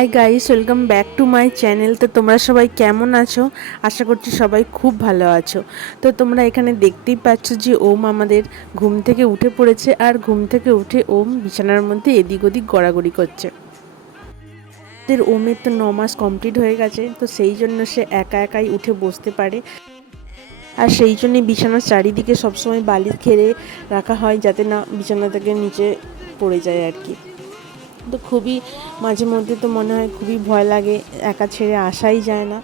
Hi guys welcome back to my channel তো তোমরা সবাই কেমন আছো? আশা করছি সবাই খুব ভালো আছো। তো তোমরা এখানে দেখতেই পাচ্ছ যে ওম আমাদের ঘুম থেকে উঠে পড়েছে আর ঘুম থেকে উঠে ওম বিছানার মধ্যে এদিক ওদিক গড়াগড়ি করছে। ওদের ওমের তো ন মাস কমপ্লিট হয়ে গেছে, তো সেই জন্য সে একা একাই উঠে বসতে পারে। আর সেই জন্যই বিছানার চারিদিকে সবসময় বালি খেড়ে রাখা হয় যাতে না বিছানা থেকে নিচে পড়ে যায় আর কি। তো খুবই মাঝে মধ্যে তো মনে হয় খুবই ভয় লাগে, একা ছেড়ে আসাই যায় না।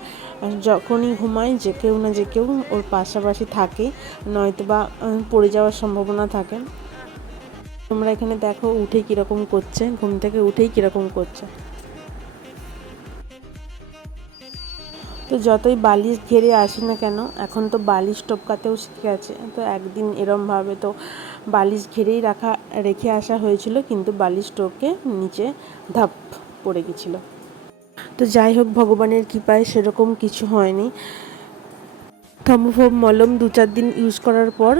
যখনই ঘুমাই যে কেউ না যে কেউ ওর পাশাপাশি থাকে নয়তো বা পড়ে যাওয়ার সম্ভাবনা থাকে। তোমরা এখানে দেখো উঠে কীরকম করছে, ঘুম থেকে উঠেই কীরকম করছে। তো যতই বালিশ ঘেরে আসি না কেন, এখন তো বালিশ টপকাতেও শিখে গেছে। তো একদিন এরমভাবে তো বালিশ ঘিরেই রাখা, রেখে আসা হয়েছিল, কিন্তু বালিশ টপকে নিচে ধাপ পড়ে গেছিল। তো যাই হোক, ভগবানের কৃপায় সেরকম কিছু হয়নি। থার্মোফোম মলম দু চার দিন ইউজ করার পর,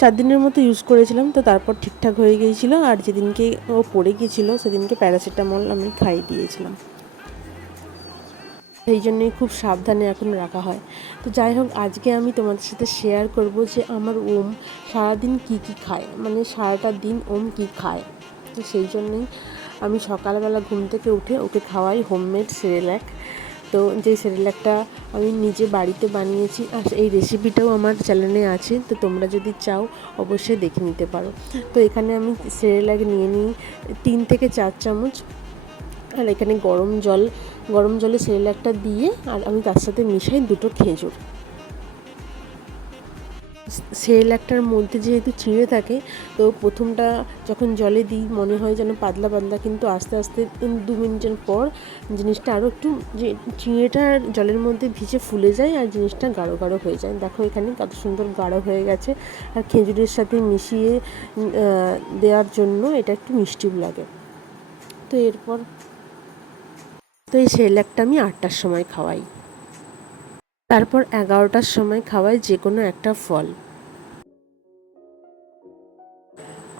চার দিনের মতো ইউজ করেছিলাম, তো তারপর ঠিকঠাক হয়ে গিয়েছিল। আর যেদিনকে ও পড়ে গিয়েছিল, সেদিনকে প্যারাসিটামল আমি খাই দিয়েছিলাম। সেই জন্যই খুব সাবধানে এখন রাখা হয়। তো যাই হোক, আজকে আমি তোমাদের সাথে শেয়ার করব যে আমার ওম সারাদিন কি কি খায় মানে সারাটা দিন ওম কি খায়। তো সেই জন্যই আমি সকালবেলা ঘুম থেকে উঠে ওকে খাওয়াই হোমমেড সেরেল্যাক তো যে সেরেল্যাকটা আমি নিজে বাড়িতে বানিয়েছি, আর এই রেসিপিটাও আমার চ্যানেলে আছে, তো তোমরা যদি চাও অবশ্যই দেখে নিতে পারো। তো এখানে আমি সেরেল্যাক নিয়ে নিই তিন থেকে চার চামচ, আর এখানে গরম জল গরম জলে সেরেলাকটা দিয়ে আর আমি তার সাথে মিশাই দুটো খেজুর। সেরেলাকটার মধ্যে যেহেতু চিঁড়ে থাকে, তো প্রথমটা যখন জলে দিই, মনে হয় যেন পাতলা পাতলা, কিন্তু আস্তে আস্তে দু মিনিটের পর জিনিসটা আরও একটু যে চিঁড়েটা জলের মধ্যে ভিজে ফুলে যায় আর জিনিসটা গাঢ় গাঢ় হয়ে যায়। দেখো এখানে কত সুন্দর গাঢ় হয়ে গেছে আর খেজুরের সাথে মিশিয়ে দেওয়ার জন্য এটা একটু মিষ্টিও লাগে। তো এরপর তো এই সেরেলাকটা আমি আটটার সময় খাওয়াই। তারপর এগারোটার সময় খাওয়াই যে কোনো একটা ফল।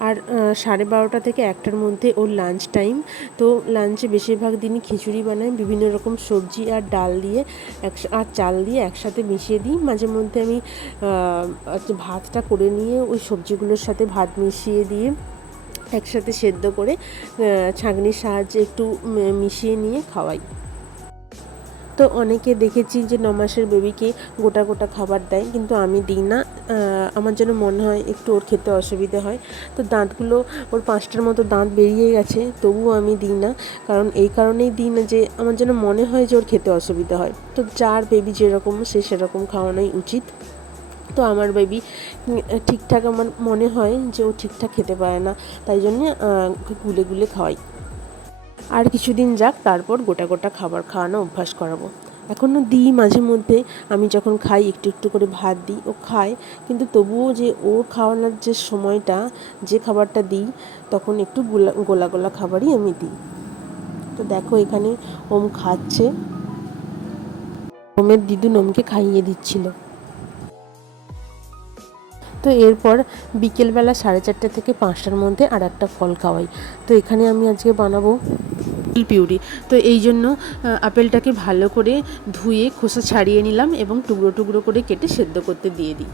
আর সাড়ে বারোটা থেকে একটার মধ্যে ওর লাঞ্চ টাইম তো লাঞ্চে বেশিরভাগ দিনই খিচুড়ি বানাই, বিভিন্ন রকম সবজি আর ডাল দিয়ে এক আর চাল দিয়ে একসাথে মিশিয়ে দিই। মাঝে মধ্যে আমি ভাতটা করে নিয়ে ওই সবজিগুলোর সাথে ভাত মিশিয়ে দিয়ে একসাথে সেদ্ধ করে ছাঁকনির সাহায্যে একটু মিশিয়ে নিয়ে খাওয়াই। তো অনেকে দেখেছি যে ন মাসের বেবিকে গোটা গোটা খাবার দেয়, কিন্তু আমি দিই না। আমার যেন মনে হয় একটু ওর খেতে অসুবিধে হয়। তো দাঁতগুলো, ওর পাঁচটার মতো দাঁত বেরিয়ে গেছে, তবুও আমি দিই না। কারণ এই কারণেই দিই না যে, আমার যেন মনে হয় যে ওর খেতে অসুবিধা হয়। তো যার বেবি যেরকম, সে সেরকম খাওয়ানোই উচিত। তো আমার বেবি ঠিকঠাক আমার মনে হয় যে ও ঠিকঠাক খেতে পারে না, তাই জন্য গুলে গুলে খাওয়াই। আর কিছুদিন যাক, তারপর গোটা গোটা খাবার খাওয়ানো অভ্যাস করাবো। এখনও দিই মাঝে মধ্যে, আমি যখন খাই একটু একটু করে ভাত দিই, ও খায়, কিন্তু তবুও যে ওর খাওয়ানোর যে সময়টা, যে খাবারটা দিই, তখন একটু গোলা গোলা গোলা খাবারই আমি দিই। তো দেখো এখানে ওম খাচ্ছে। ওমের দিদু নোমকে খাইয়ে দিচ্ছিল। তো এরপর বিকেলবেলা সাড়ে চারটে থেকে পাঁচটার মধ্যে আর একটা ফল খাওয়াই। তো এখানে আমি আজকে বানাবো আপেল পিউরি। তো এই জন্য আপেলটাকে ভালো করে ধুয়ে খোসা ছাড়িয়ে নিলাম এবং টুকরো টুকরো করে কেটে সেদ্ধ করতে দিয়ে দিই।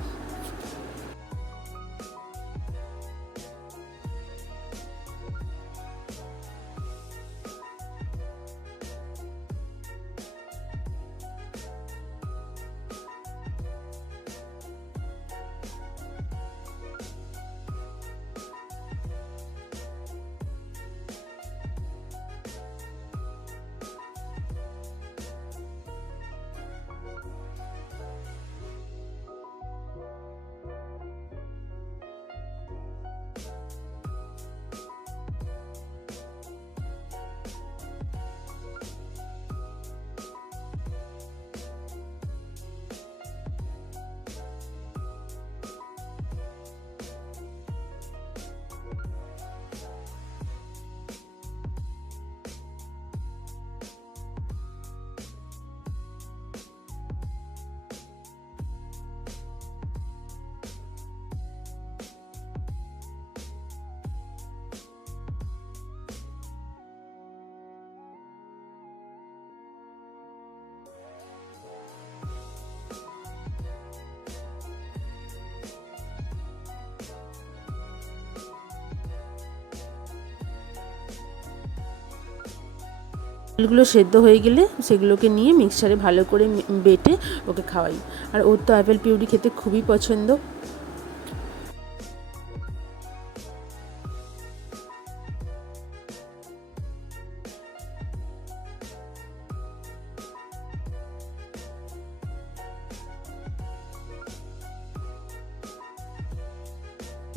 ডালগুলো সেদ্ধ হয়ে গেলে সেগুলোকে নিয়ে মিক্সচারে ভালো করে বেটে ওকে খাওয়াই। আর ওর তো অ্যাপেল পিউরি খেতে খুবই পছন্দ।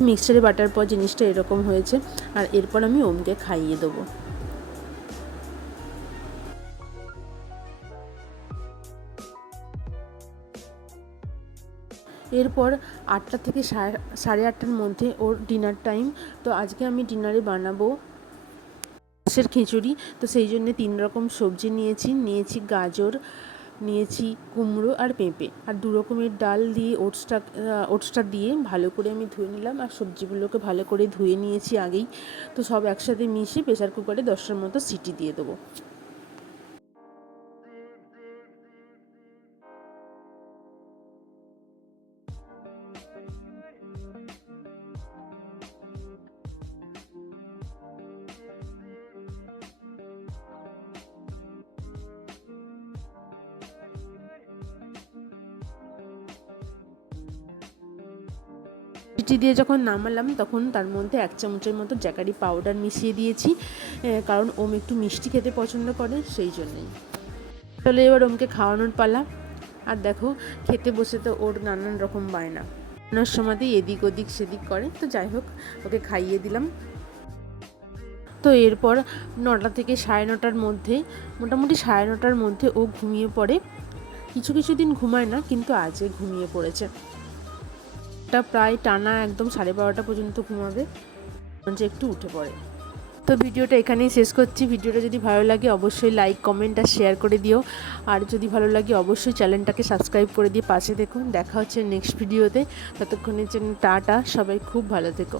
মিক্সচারে বাটার পর জিনিসটা এরকম হয়েছে, আর এরপর আমি ওমকে খাইয়ে দেবো। এরপর আটটা থেকে সাড়ে আটটার মধ্যে ওর ডিনার টাইম তো আজকে আমি ডিনারে বানাবো মাছের খিচুড়ি। তো সেই জন্য তিন রকম সবজি নিয়েছি। নিয়েছি গাজর, নিয়েছি কুমড়ো আর পেঁপে। আর দু রকমের ডাল দিয়ে ওটসটা ওটসটা দিয়ে ভালো করে আমি ধুয়ে নিলাম। আর সবজিগুলোকে ভালো করে ধুয়ে নিয়েছি আগেই। তো সব একসাথে মিশিয়ে প্রেসার কুকারে দশটার মতো সিটি দিয়ে দেবো। সিটি দিয়ে যখন নামালাম, তখন তার মধ্যে এক চামচের মতো জ্যাকারি পাউডার মিশিয়ে দিয়েছি কারণ ওম একটু মিষ্টি খেতে পছন্দ করে, সেই জন্যই। চলো এবার ওমকে খাওয়ানোর পালা। আর দেখো, খেতে বসে তো ওর নানান রকম বায়না। ওনার সময়তেই এদিক ওদিক সেদিক করে, তো যাই হোক, ওকে খাইয়ে দিলাম। তো এরপর নটা থেকে সাড়ে নটার মধ্যে, মোটামুটি সাড়ে নটার মধ্যে ও ঘুমিয়ে পড়ে। কিছু কিছু দিন ঘুমায় না, কিন্তু আজকে ঘুমিয়ে পড়েছে। এটা প্রায় টানা একদম সাড়ে বারোটা পর্যন্ত ঘুমাবে। যে একটু উঠে পড়ে। তো ভিডিওটা এখানেই শেষ করছি। ভিডিওটা যদি ভালো লাগে অবশ্যই লাইক কমেন্ট আর শেয়ার করে দিও। আর যদি ভালো লাগে অবশ্যই চ্যানেলটাকে সাবস্ক্রাইব করে দিয়ে পাশে দেখুন। দেখা হচ্ছে নেক্সট ভিডিওতে ততক্ষণের জন্য টাটা। সবাই খুব ভালো থেকো।